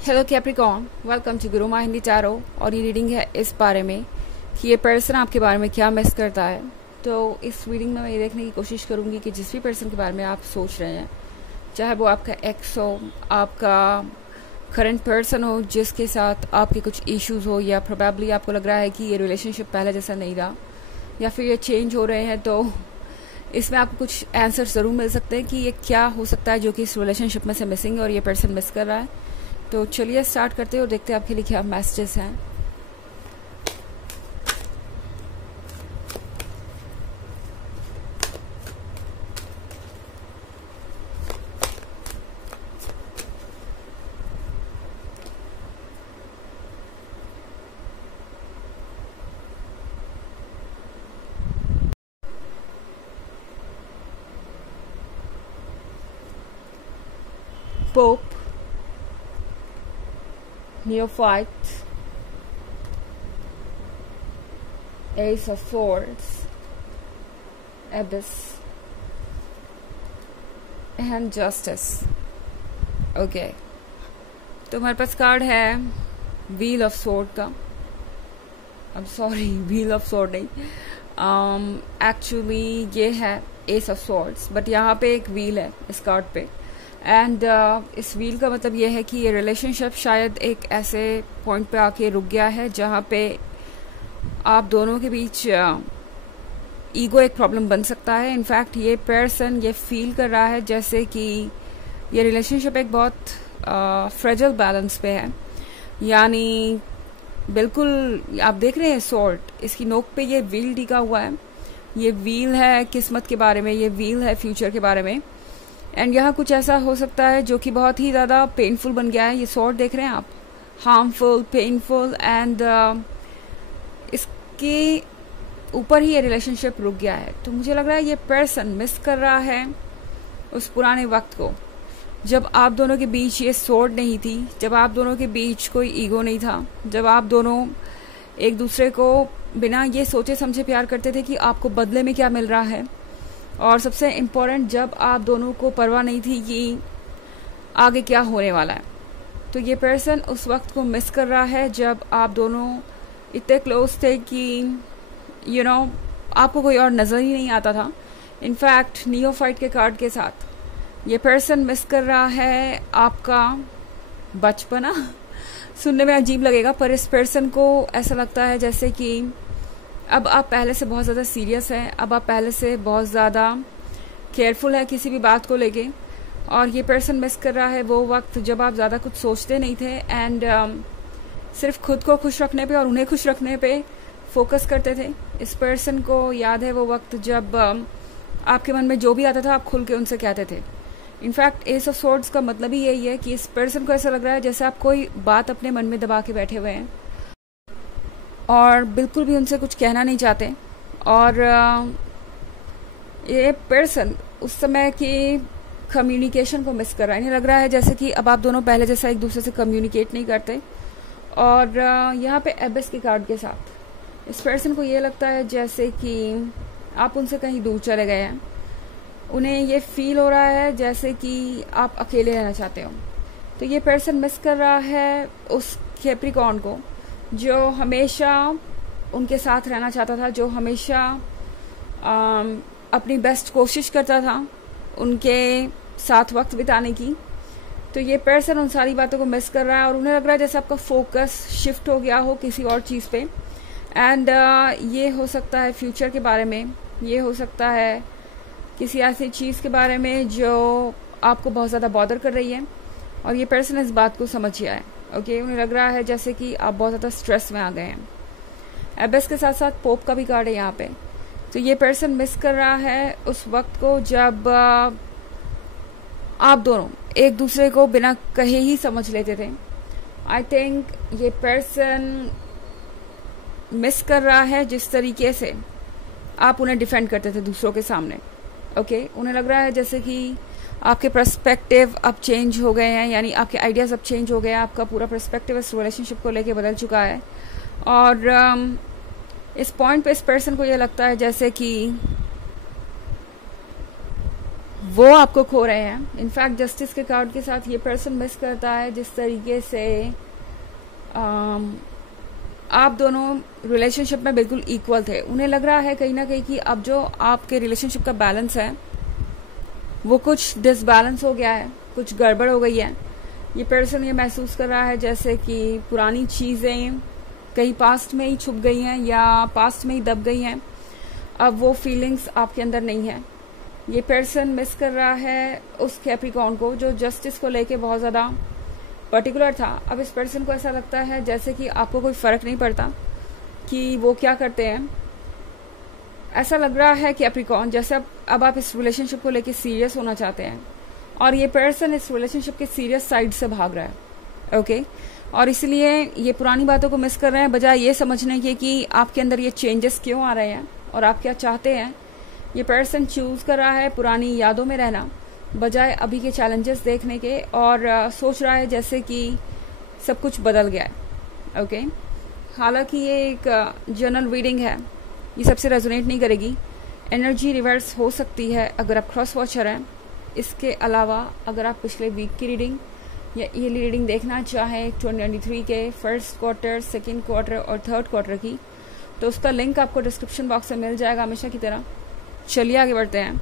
Hello Capricorn, welcome to गुरु माँ Hindi tarot. और ये रीडिंग है इस बारे में कि ये पर्सन आपके बारे में क्या मिस करता है। तो इस रीडिंग में मैं ये देखने की कोशिश करूँगी कि जिस भी पर्सन के बारे में आप सोच रहे हैं, चाहे वो आपका एक्स हो, आपका करंट पर्सन हो जिसके साथ आपके कुछ इश्यूज हो, या प्रोबेबली आपको लग रहा है कि ये रिलेशनशिप पहले जैसा नहीं रहा या फिर ये चेंज हो रहे हैं, तो इसमें आपको कुछ आंसर ज़रूर मिल सकते हैं कि ये क्या हो सकता है जो कि इस रिलेशनशिप में से मिसिंग है और ये पर्सन मिस कर रहा है। तो चलिए स्टार्ट करते हैं और देखते हैं आपके लिए क्या मैसेजेस हैं। Pope, Neophyte, Ace of Swords, Abyss, and Justice। Okay, तो हमारे पास कार्ड है व्हील ऑफ स्वॉर्ड का। अब सॉरी, व्हील ऑफ स्वॉर्ड नहीं, एक्चुअली ये है एस ऑफ स्वॉर्ड्स, बट यहाँ पे एक व्हील है इस कार्ड पे। एंड इस व्हील का मतलब ये है कि ये रिलेशनशिप शायद एक ऐसे पॉइंट पे आके रुक गया है जहाँ पे आप दोनों के बीच ईगो एक प्रॉब्लम बन सकता है। इनफैक्ट ये पर्सन ये फील कर रहा है जैसे कि ये रिलेशनशिप एक बहुत फ्रेजल बैलेंस पे है। यानी बिल्कुल आप देख रहे हैं स्वॉर्ड, इसकी नोक पे ये व्हील टिका हुआ है। ये व्हील है किस्मत के बारे में, ये व्हील है फ्यूचर के बारे में। एंड यहाँ कुछ ऐसा हो सकता है जो कि बहुत ही ज़्यादा पेनफुल बन गया है। ये स्वॉर्ड देख रहे हैं आप, हार्मफुल, पेनफुल, एंड इसके ऊपर ही ये रिलेशनशिप रुक गया है। तो मुझे लग रहा है ये पर्सन मिस कर रहा है उस पुराने वक्त को जब आप दोनों के बीच ये स्वॉर्ड नहीं थी, जब आप दोनों के बीच कोई ईगो नहीं था, जब आप दोनों एक दूसरे को बिना ये सोचे समझे प्यार करते थे कि आपको बदले में क्या मिल रहा है। और सबसे इम्पोर्टेंट, जब आप दोनों को परवाह नहीं थी कि आगे क्या होने वाला है। तो ये पर्सन उस वक्त को मिस कर रहा है जब आप दोनों इतने क्लोज थे कि आपको कोई और नज़र ही नहीं आता था। इनफैक्ट नियोफाइट के कार्ड के साथ ये पर्सन मिस कर रहा है आपका बचपना। सुनने में अजीब लगेगा, पर इस पर्सन को ऐसा लगता है जैसे कि अब आप पहले से बहुत ज़्यादा सीरियस हैं, अब आप पहले से बहुत ज़्यादा केयरफुल है किसी भी बात को लेके। और ये पर्सन मिस कर रहा है वो वक्त जब आप ज़्यादा कुछ सोचते नहीं थे एंड सिर्फ खुद को खुश रखने पे और उन्हें खुश रखने पे फोकस करते थे। इस पर्सन को याद है वो वक्त जब आपके मन में जो भी आता था आप खुल के उनसे कहते थे। इनफैक्ट एस ऑफ स्वॉर्ड्स का मतलब ही यही है कि इस पर्सन को ऐसा लग रहा है जैसे आप कोई बात अपने मन में दबा के बैठे हुए हैं और बिल्कुल भी उनसे कुछ कहना नहीं चाहते। और ये पर्सन उस समय की कम्युनिकेशन को मिस कर रहा है। इन्हें लग रहा है जैसे कि अब आप दोनों पहले जैसा एक दूसरे से कम्युनिकेट नहीं करते। और यहाँ पे एबिस के कार्ड के साथ इस पर्सन को ये लगता है जैसे कि आप उनसे कहीं दूर चले गए हैं। उन्हें ये फील हो रहा है जैसे कि आप अकेले रहना चाहते हो। तो ये पर्सन मिस कर रहा है उस कैप्रिकॉर्न को जो हमेशा उनके साथ रहना चाहता था, जो हमेशा अपनी बेस्ट कोशिश करता था उनके साथ वक्त बिताने की। तो ये पर्सन उन सारी बातों को मिस कर रहा है और उन्हें लग रहा है जैसे आपका फोकस शिफ्ट हो गया हो किसी और चीज़ पे। एंड ये हो सकता है फ्यूचर के बारे में, ये हो सकता है किसी ऐसी चीज़ के बारे में जो आपको बहुत ज़्यादा बॉदर कर रही है। और ये पर्सन इस बात को समझ गया है। ओके, उन्हें लग रहा है जैसे कि आप बहुत ज़्यादा स्ट्रेस में आ गए हैं। एबिस के साथ साथ पोप का भी कार्ड है यहाँ पे। तो ये पर्सन मिस कर रहा है उस वक्त को जब आप दोनों एक दूसरे को बिना कहे ही समझ लेते थे। आई थिंक ये पर्सन मिस कर रहा है जिस तरीके से आप उन्हें डिफेंड करते थे दूसरों के सामने। ओके, उन्हें लग रहा है जैसे कि आपके पर्सपेक्टिव अब चेंज हो गए हैं, यानी आपके आइडियाज़ अब चेंज हो गए हैं। आपका पूरा पर्सपेक्टिव इस रिलेशनशिप को लेके बदल चुका है। और इस पॉइंट पे इस पर्सन को ये लगता है जैसे कि वो आपको खो रहे हैं। इनफैक्ट जस्टिस के कार्ड के साथ ये पर्सन मिस करता है जिस तरीके से आप दोनों रिलेशनशिप में बिल्कुल इक्वल थे। उन्हें लग रहा है कहीं ना कहीं कि अब जो आपके रिलेशनशिप का बैलेंस है वो कुछ डिसबैलेंस हो गया है, कुछ गड़बड़ हो गई है। ये पर्सन ये महसूस कर रहा है जैसे कि पुरानी चीज़ें कहीं पास्ट में ही छुप गई हैं या पास्ट में ही दब गई हैं, अब वो फीलिंग्स आपके अंदर नहीं है। ये पर्सन मिस कर रहा है उस कैप्रिकॉर्न को जो जस्टिस को लेके बहुत ज़्यादा पर्टिकुलर था। अब इस पर्सन को ऐसा लगता है जैसे कि आपको कोई फ़र्क नहीं पड़ता कि वो क्या करते हैं। ऐसा लग रहा है कैप्रिकॉर्न जैसे अब आप इस रिलेशनशिप को लेके सीरियस होना चाहते हैं और ये पर्सन इस रिलेशनशिप के सीरियस साइड से भाग रहा है। ओके, और इसलिए ये पुरानी बातों को मिस कर रहे हैं बजाय ये समझने के कि आपके अंदर ये चेंजेस क्यों आ रहे हैं और आप क्या चाहते हैं। ये पर्सन चूज कर रहा है पुरानी यादों में रहना बजाय अभी के चैलेंजेस देखने के और सोच रहा है जैसे कि सब कुछ बदल गया है। ओके, हालांकि ये एक जनरल रीडिंग है, ये सबसे रेजोनेट नहीं करेगी। एनर्जी रिवर्स हो सकती है अगर आप क्रॉस वॉचर हैं। इसके अलावा अगर आप पिछले वीक की रीडिंग या ये रीडिंग देखना चाहें 2023 के फर्स्ट क्वार्टर, सेकेंड क्वार्टर और थर्ड क्वार्टर की, तो उसका लिंक आपको डिस्क्रिप्शन बॉक्स में मिल जाएगा हमेशा की तरह। चलिए आगे बढ़ते हैं।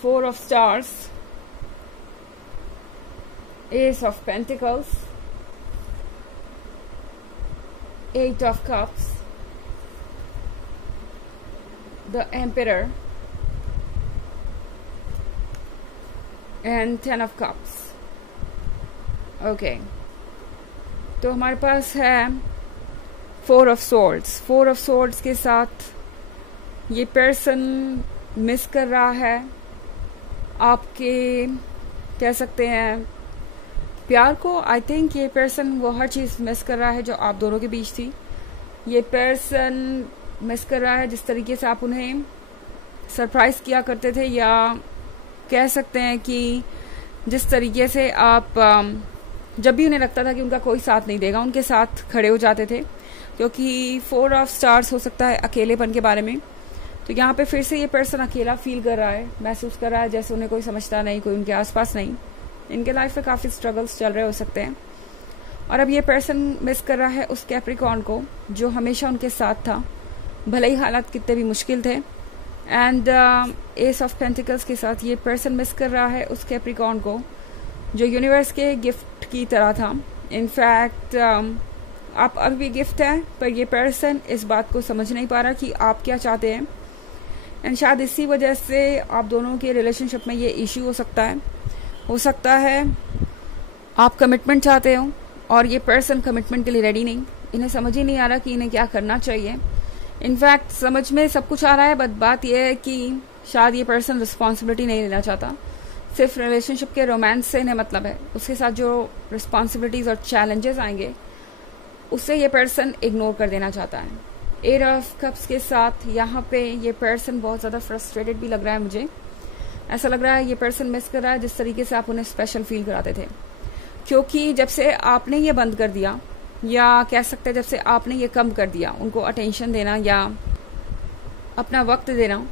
Four of Stars, Ace of Pentacles, Eight of Cups, the Emperor and Ten of Cups. Okay, तो हमारे पास है Four of Swords। Four of Swords के साथ ये पर्सन मिस कर रहा है आपके, कह सकते हैं, प्यार को। आई थिंक ये पर्सन वो हर चीज़ मिस कर रहा है जो आप दोनों के बीच थी। ये पर्सन मिस कर रहा है जिस तरीके से आप उन्हें सरप्राइज किया करते थे, या कह सकते हैं कि जिस तरीके से आप जब भी उन्हें लगता था कि उनका कोई साथ नहीं देगा उनके साथ खड़े हो जाते थे। क्योंकि 4 ऑफ स्टार्स हो सकता है अकेलेपन के बारे में, तो यहाँ पे फिर से ये पर्सन अकेला फील कर रहा है, महसूस कर रहा है जैसे उन्हें कोई समझता नहीं, कोई उनके आसपास नहीं। इनके लाइफ में काफ़ी स्ट्रगल्स चल रहे हो सकते हैं और अब ये पर्सन मिस कर रहा है उस कैप्रिकॉर्न को जो हमेशा उनके साथ था, भले ही हालात कितने भी मुश्किल थे। एंड एस ऑफ पेंटिकल्स के साथ ये पर्सन मिस कर रहा है उस कैप्रिकॉर्न को जो यूनिवर्स के गिफ्ट की तरह था। इनफैक्ट आप अभी भी गिफ्ट हैं, पर ये पर्सन इस बात को समझ नहीं पा रहा कि आप क्या चाहते हैं। एंड शायद इसी वजह से आप दोनों के रिलेशनशिप में ये इश्यू हो सकता है आप कमिटमेंट चाहते हो और ये पर्सन कमिटमेंट के लिए रेडी नहीं। इन्हें समझ ही नहीं आ रहा कि इन्हें क्या करना चाहिए। इनफैक्ट समझ में सब कुछ आ रहा है, बट बात यह है कि शायद ये पर्सन रिस्पॉन्सिबिलिटी नहीं लेना चाहता। सिर्फ रिलेशनशिप के रोमांस से इन्हें मतलब है, उसके साथ जो रिस्पॉन्सिबिलिटीज और चैलेंजेस आएंगे उससे ये पर्सन इग्नोर कर देना चाहता है। 8 ऑफ कप्स के साथ यहाँ पे ये पर्सन बहुत ज़्यादा फ्रस्ट्रेटेड भी लग रहा है मुझे। ऐसा लग रहा है ये पर्सन मिस कर रहा है जिस तरीके से आप उन्हें स्पेशल फील कराते थे, क्योंकि जब से आपने ये बंद कर दिया, या कह सकते हैं जब से आपने ये कम कर दिया उनको अटेंशन देना या अपना वक्त देना,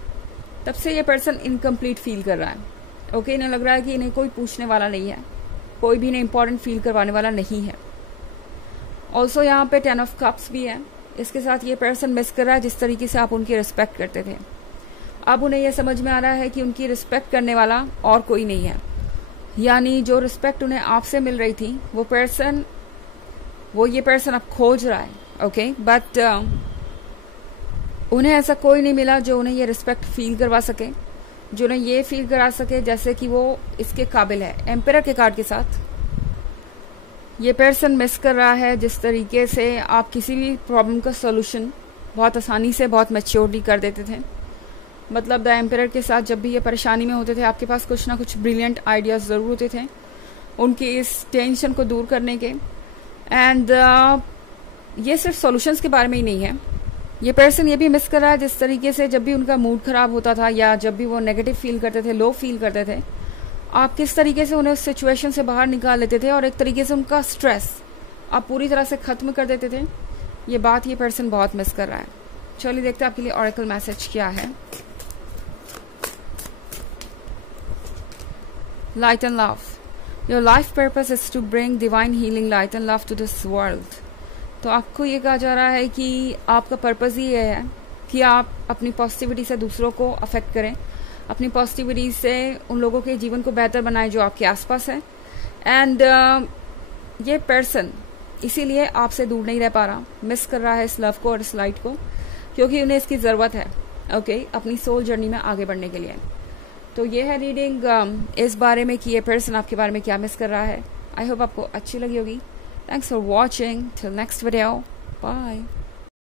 तब से ये पर्सन इनकम्प्लीट फील कर रहा है। ओके, इन्हें लग रहा है कि इन्हें कोई पूछने वाला नहीं है, कोई भी इन्हें इंपॉर्टेंट फील करवाने वाला नहीं है। ऑल्सो यहाँ पे 10 ऑफ कप्स भी है। इसके साथ ये पर्सन मिस कर रहा है जिस तरीके से आप उनकी रिस्पेक्ट करते थे। अब उन्हें यह समझ में आ रहा है कि उनकी रिस्पेक्ट करने वाला और कोई नहीं है, यानी जो रिस्पेक्ट उन्हें आपसे मिल रही थी वो ये पर्सन अब खोज रहा है। ओके, बट उन्हें ऐसा कोई नहीं मिला जो उन्हें ये रिस्पेक्ट फील करवा सके, जो उन्हें ये फील करा सके जैसे कि वो इसके काबिल है। एम्परर के कार्ड के साथ ये पर्सन मिस कर रहा है जिस तरीके से आप किसी भी प्रॉब्लम का सोल्यूशन बहुत आसानी से, बहुत मैच्योरली कर देते थे। मतलब द एम्परर के साथ जब भी ये परेशानी में होते थे आपके पास कुछ ना कुछ ब्रिलियंट आइडियाज ज़रूर होते थे उनकी इस टेंशन को दूर करने के। एंड ये सिर्फ सॉल्यूशंस के बारे में ही नहीं है, ये पर्सन ये भी मिस कर रहा है जिस तरीके से जब भी उनका मूड खराब होता था या जब भी वो नेगेटिव फील करते थे, लो फील करते थे, आप किस तरीके से उन्हें उस सिचुएशन से बाहर निकाल लेते थे और एक तरीके से उनका स्ट्रेस आप पूरी तरह से ख़त्म कर देते थे। ये बात ये पर्सन बहुत मिस कर रहा है। चलिए देखते हैं आपके लिए ऑरेकल मैसेज क्या है। Light and love, your life purpose is to bring divine healing light and love to this world. तो आपको ये कहा जा रहा है कि आपका पर्पस ही ये है कि आप अपनी पॉजिटिविटी से दूसरों को अफेक्ट करें, अपनी पॉजिटिविटी से उन लोगों के जीवन को बेहतर बनाएं जो आपके आसपास है। एंड ये पर्सन इसीलिए आपसे दूर नहीं रह पा रहा, मिस कर रहा है इस लव को और इस लाइट को, क्योंकि उन्हें इसकी ज़रूरत है ओके अपनी सोल जर्नी में आगे बढ़ने के लिए। तो ये है रीडिंग इस बारे में कि ये पर्सन आपके बारे में क्या मिस कर रहा है। आई होप आपको अच्छी लगी होगी। Thanks for watching, till next video, bye.